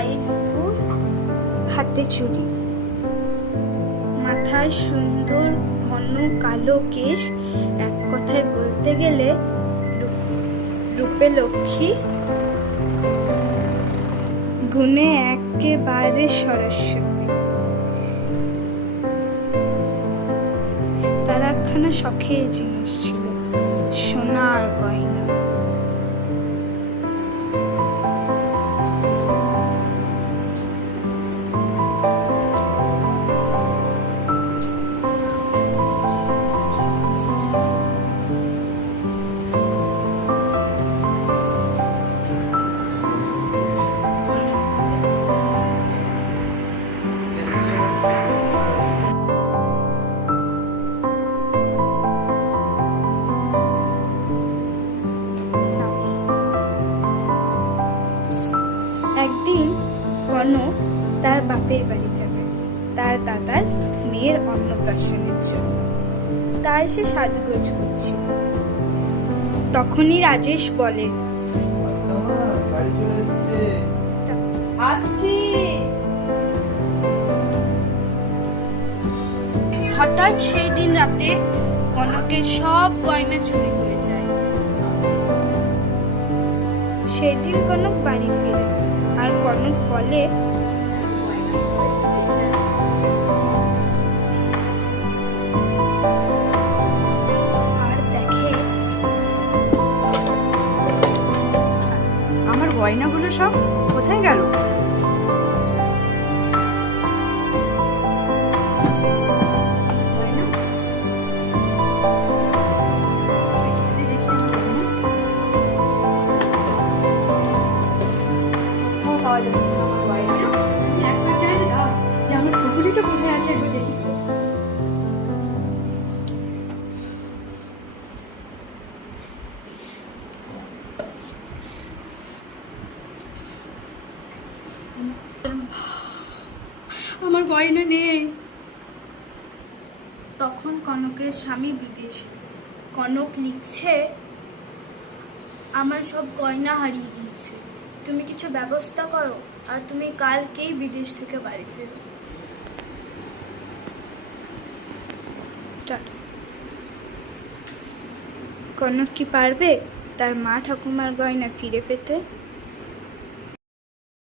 পায়ে নুপুর, হাতে চুড়ি, মাথায় সুন্দর ঘন কালো কেশ, এক কথায় বলতে গেলে রূপে লক্ষ্মী, গুণে একেবারে সরস্বতী। তার একখানা শখের জিনিস ছিল, সোনার গয়না। একদিন কনক তার বাপের বাড়ি যাবে তার দাদার মেয়ের অন্নপ্রাশনের জন্য, তাই সে সাজগোজ করছিল। তখনই রাজেশ বলে, আসছি। হঠাৎ সেই দিন রাতে কনকের সব গয়না চুরি হয়ে যায়। সেই দিন কনক বাড়ি ফিরে, আর কনক বলে, আর দেখে আমার গয়নাগুলো সব কোথায় গেল? আমার পুকুরিটা কোথায় আছে একবার দেখি তো। আমার গয়না নেই। তখন কনকের স্বামী বিদেশে। কনক লিখছে, আমার সব গয়না হারিয়ে গিয়েছে, তুমি কিছু ব্যবস্থা করো, আর তুমি কালকেই বিদেশ থেকে বাড়ি ফেরো। কনক কি পারবে তার মা ঠাকুমার গয়না ফিরে পেতে?